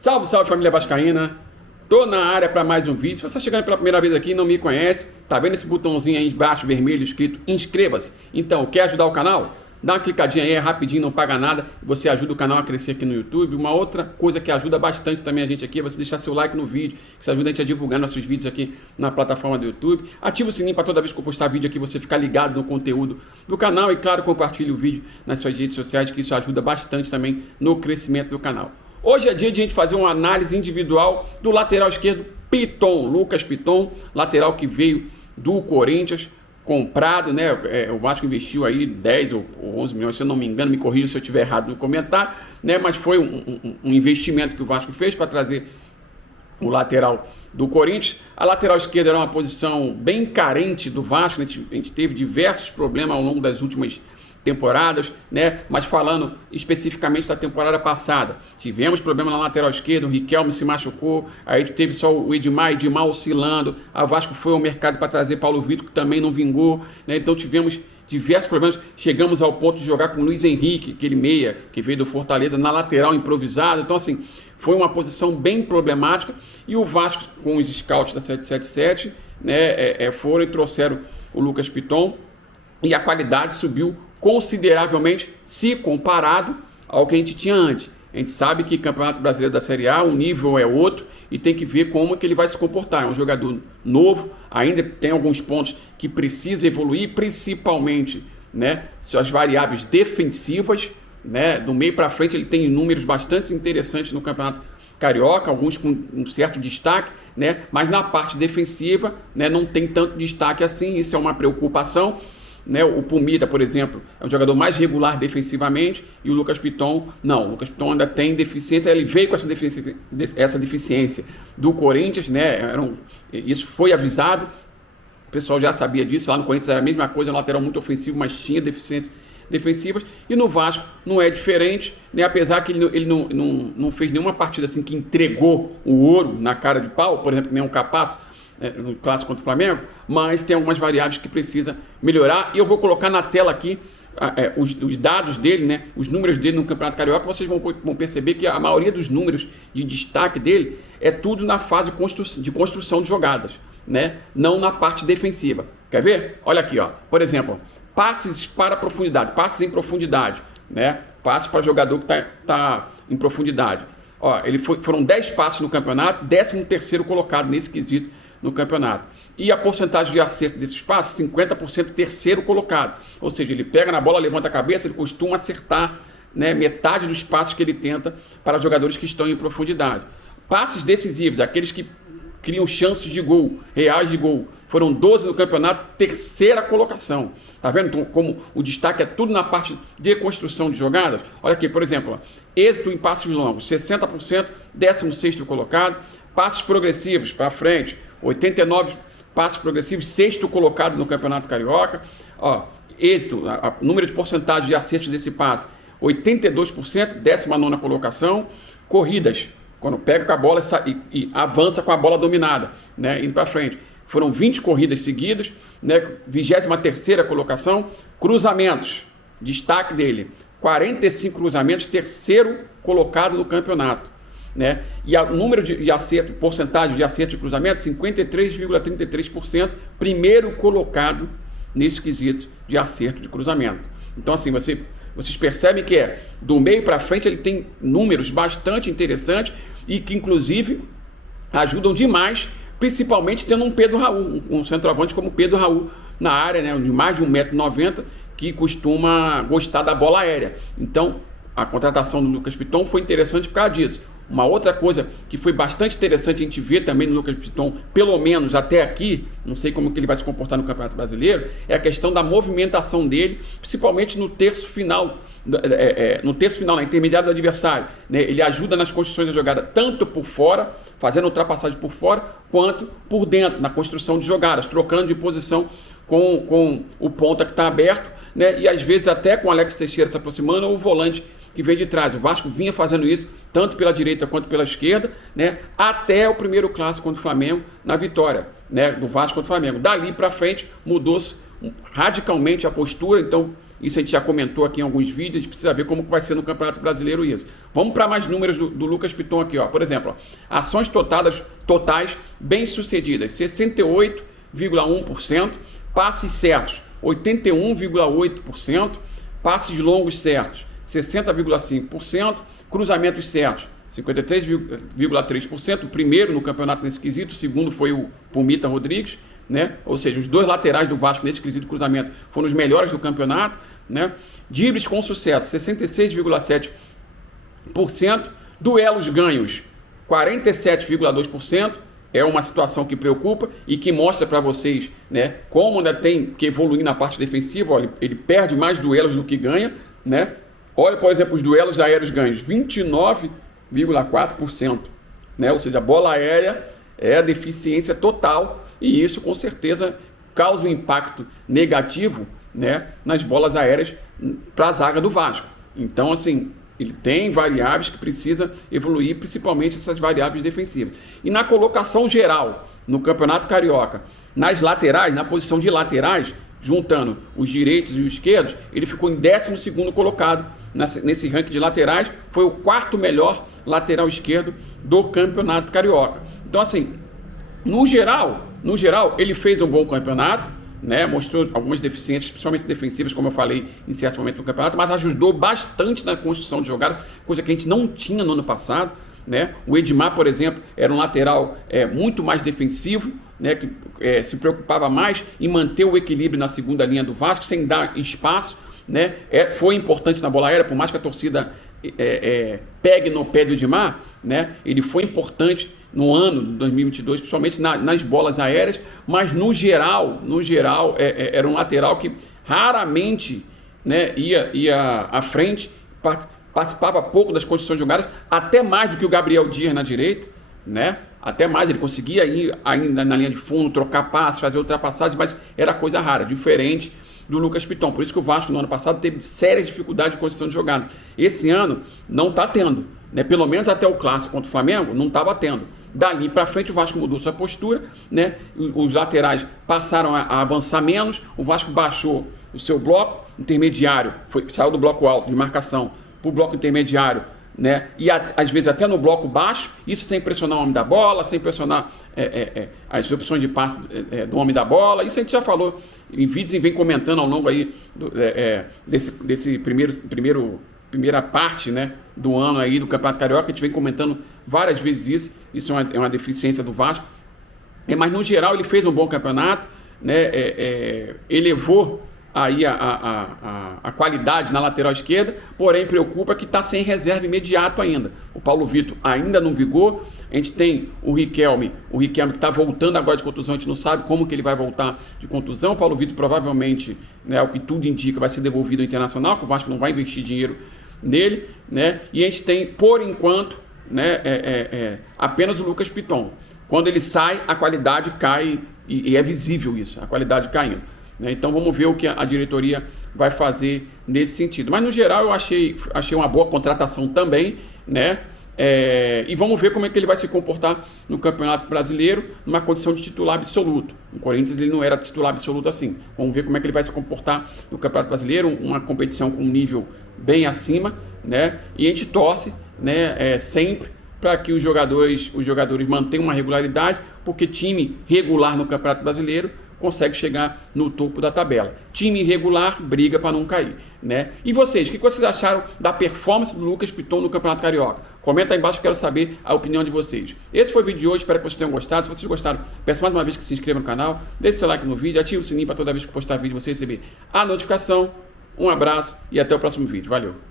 Salve, salve família vascaína. Tô na área para mais um vídeo. Se você está chegando pela primeira vez aqui e não me conhece, tá vendo esse botãozinho aí embaixo vermelho escrito inscreva-se? Então, quer ajudar o canal? Dá uma clicadinha aí, é rapidinho, não paga nada. Você ajuda o canal a crescer aqui no YouTube. Uma outra coisa que ajuda bastante também a gente aqui é você deixar seu like no vídeo. Isso ajuda a gente a divulgar nossos vídeos aqui na plataforma do YouTube. Ativa o sininho para toda vez que eu postar vídeo aqui você ficar ligado no conteúdo do canal. E claro, compartilhe o vídeo nas suas redes sociais, que isso ajuda bastante também no crescimento do canal. Hoje é dia de a gente fazer uma análise individual do lateral esquerdo Piton, Lucas Piton, lateral que veio do Corinthians, comprado, né? O Vasco investiu aí 10 ou 11 milhões, se eu não me engano, me corrija se eu estiver errado no comentário, né? Mas foi um investimento que o Vasco fez para trazer o lateral do Corinthians. A lateral esquerda era uma posição bem carente do Vasco, né? A gente teve diversos problemas ao longo das últimas temporadas, né? Mas falando especificamente da temporada passada, tivemos problema na lateral esquerda, o Riquelme se machucou, aí teve só o Edmar oscilando, a Vasco foi ao mercado para trazer Paulo Vitor, que também não vingou, né? Então tivemos diversos problemas, chegamos ao ponto de jogar com o Luiz Henrique, aquele meia que veio do Fortaleza, na lateral improvisado. Então assim, foi uma posição bem problemática, e o Vasco com os scouts da 777, né, foram e trouxeram o Lucas Piton, e a qualidade subiu consideravelmente se comparado ao que a gente tinha antes. A gente sabe que Campeonato Brasileiro da Série A, o nível é outro e tem que ver como que ele vai se comportar. É um jogador novo, ainda tem alguns pontos que precisa evoluir, principalmente, né, as variáveis defensivas, né, do meio para frente ele tem números bastante interessantes no Campeonato Carioca, alguns com um certo destaque, né, mas na parte defensiva, né, não tem tanto destaque assim, isso é uma preocupação. Né, o Pumita, por exemplo, é um jogador mais regular defensivamente, e o Lucas Piton não. O Lucas Piton ainda tem deficiência, ele veio com essa deficiência do Corinthians, né, isso foi avisado, o pessoal já sabia disso, lá no Corinthians era a mesma coisa, um lateral muito ofensivo, mas tinha deficiências defensivas, e no Vasco não é diferente, né, apesar que ele não fez nenhuma partida assim que entregou o ouro na cara de pau, por exemplo, que nem um Capasso, no clássico contra o Flamengo, mas tem algumas variáveis que precisa melhorar, e eu vou colocar na tela aqui os dados dele, né, os números dele no Campeonato Carioca. Vocês vão perceber que a maioria dos números de destaque dele é tudo na fase de construção de jogadas, né, não na parte defensiva. Quer ver? Olha aqui, ó. Por exemplo, passes para profundidade, passes em profundidade, né, passes para jogador que tá em profundidade. Ó, foram 10 passes no campeonato, 13º colocado nesse quesito no campeonato. E a porcentagem de acerto desses passes, 50%, terceiro colocado. Ou seja, ele pega na bola, levanta a cabeça, ele costuma acertar, né, metade dos passes que ele tenta para jogadores que estão em profundidade. Passes decisivos, aqueles que criam chances de gol, reais de gol, foram 12 no campeonato, terceira colocação. Tá vendo então, como o destaque é tudo na parte de construção de jogadas? Olha aqui, por exemplo, êxito em passes longos, 60%, 16º colocado. Passes progressivos para frente, 89 passes progressivos, 6º colocado no Campeonato Carioca. Ó, êxito, número de porcentagem de acertos desse passe, 82%, 19ª colocação. Corridas, quando pega com a bola e avança com a bola dominada, né, indo para frente. Foram 20 corridas seguidas, né, 23ª colocação. Cruzamentos, destaque dele, 45 cruzamentos, terceiro colocado no campeonato. Né? E o número de acerto, porcentagem de acerto de cruzamento, 53,33%, primeiro colocado nesse quesito de acerto de cruzamento. Então assim, vocês percebem que do meio para frente ele tem números bastante interessantes e que inclusive ajudam demais, principalmente tendo um Pedro Raul, um centroavante como Pedro Raul na área, né, de mais de 1,90 m, que costuma gostar da bola aérea. Então a contratação do Lucas Piton foi interessante por causa disso. Uma outra coisa que foi bastante interessante a gente ver também no Lucas Piton, pelo menos até aqui, não sei como que ele vai se comportar no Campeonato Brasileiro, é a questão da movimentação dele, principalmente no terço final, na intermediária do adversário, né? Ele ajuda nas construções da jogada, tanto por fora, fazendo ultrapassagem por fora, quanto por dentro, na construção de jogadas, trocando de posição com o ponta que está aberto, né? E às vezes até com o Alex Teixeira se aproximando, ou o volante que veio de trás. O Vasco vinha fazendo isso tanto pela direita quanto pela esquerda, né, até o primeiro clássico contra o Flamengo, na vitória, né, do Vasco contra o Flamengo. Dali para frente mudou-se radicalmente a postura. Então Isso a gente já comentou aqui em alguns vídeos, a gente precisa ver como vai ser no Campeonato Brasileiro isso. Vamos para mais números do Lucas Piton aqui, ó. Por exemplo, ó, ações totais bem-sucedidas, 68,1%, passes certos, 81,8%, passes longos certos, 60,5%, cruzamentos certos, 53,3%, o primeiro no campeonato nesse quesito, o segundo foi o Pumita Rodrigues, né? Ou seja, os dois laterais do Vasco nesse quesito de cruzamento foram os melhores do campeonato, né? Dribles com sucesso, 66,7%, duelos ganhos, 47,2%, é uma situação que preocupa e que mostra para vocês, né, como ainda tem que evoluir na parte defensiva. Olha, ele perde mais duelos do que ganha, né? Olha, por exemplo, os duelos aéreos ganhos, 29,4%, né? Ou seja, a bola aérea é a deficiência total e isso com certeza causa um impacto negativo, né, nas bolas aéreas para a zaga do Vasco. Então, assim, ele tem variáveis que precisa evoluir, principalmente essas variáveis defensivas. E na colocação geral, no Campeonato Carioca, nas laterais, na posição de laterais, juntando os direitos e os esquerdos, ele ficou em 12º colocado nesse ranking de laterais, foi o 4º melhor lateral esquerdo do Campeonato Carioca. Então, assim, no geral, ele fez um bom campeonato, né? Mostrou algumas deficiências, principalmente defensivas, como eu falei em certo momento do campeonato, mas ajudou bastante na construção de jogadas, coisa que a gente não tinha no ano passado, né? O Edmar, por exemplo, era um lateral muito mais defensivo, né? Que se preocupava mais em manter o equilíbrio na segunda linha do Vasco, sem dar espaço, né? Foi importante na bola aérea, por mais que a torcida pegue no pé do Edmar, né? Ele foi importante no ano de 2022, principalmente nas bolas aéreas, mas no geral era um lateral que raramente, né, ia à frente, participava pouco das construções de jogadas, até mais do que o Gabriel Dias na direita, né? Até mais, ele conseguia ir ainda na linha de fundo, trocar passes, fazer ultrapassagens, mas era coisa rara, diferente do Lucas Piton. Por isso que o Vasco no ano passado teve sérias dificuldades de construção de jogada. Esse ano não está tendo, né? Pelo menos até o clássico contra o Flamengo não estava tendo. Dali para frente o Vasco mudou sua postura, né? Os laterais passaram a avançar menos, o Vasco baixou o seu bloco intermediário, saiu do bloco alto de marcação para o bloco intermediário, né? E às vezes até no bloco baixo, isso sem pressionar o homem da bola, sem pressionar as opções de passe do homem da bola. Isso a gente já falou em vídeos e vem comentando ao longo aí desse primeira parte, né, do ano aí do Campeonato Carioca. A gente vem comentando várias vezes isso é uma deficiência do Vasco, mas no geral ele fez um bom campeonato, né? Elevou aí a qualidade na lateral esquerda, porém preocupa que está sem reserva imediato ainda. O Paulo Vitor ainda não vigou, a gente tem o Riquelme que está voltando agora de contusão, a gente não sabe como que ele vai voltar de contusão. O Paulo Vitor provavelmente, né, o que tudo indica, vai ser devolvido ao Internacional, que o Vasco não vai investir dinheiro nele, né? E a gente tem, por enquanto, né, apenas o Lucas Piton. Quando ele sai, a qualidade cai, e é visível isso, a qualidade caindo. Então vamos ver o que a diretoria vai fazer nesse sentido. Mas no geral eu achei uma boa contratação também, né? E vamos ver como é que ele vai se comportar no Campeonato Brasileiro, numa condição de titular absoluto. No Corinthians ele não era titular absoluto assim. Vamos ver como é que ele vai se comportar no Campeonato Brasileiro, uma competição com um nível bem acima, né? E a gente torce, né, sempre para que os jogadores mantenham uma regularidade, porque time regular no Campeonato Brasileiro consegue chegar no topo da tabela. Time irregular briga para não cair, né? E vocês, o que vocês acharam da performance do Lucas Piton no Campeonato Carioca? Comenta aí embaixo, quero saber a opinião de vocês. Esse foi o vídeo de hoje, espero que vocês tenham gostado. Se vocês gostaram, peço mais uma vez que se inscreva no canal, deixe seu like no vídeo, ative o sininho para toda vez que postar vídeo você receber a notificação. Um abraço e até o próximo vídeo. Valeu!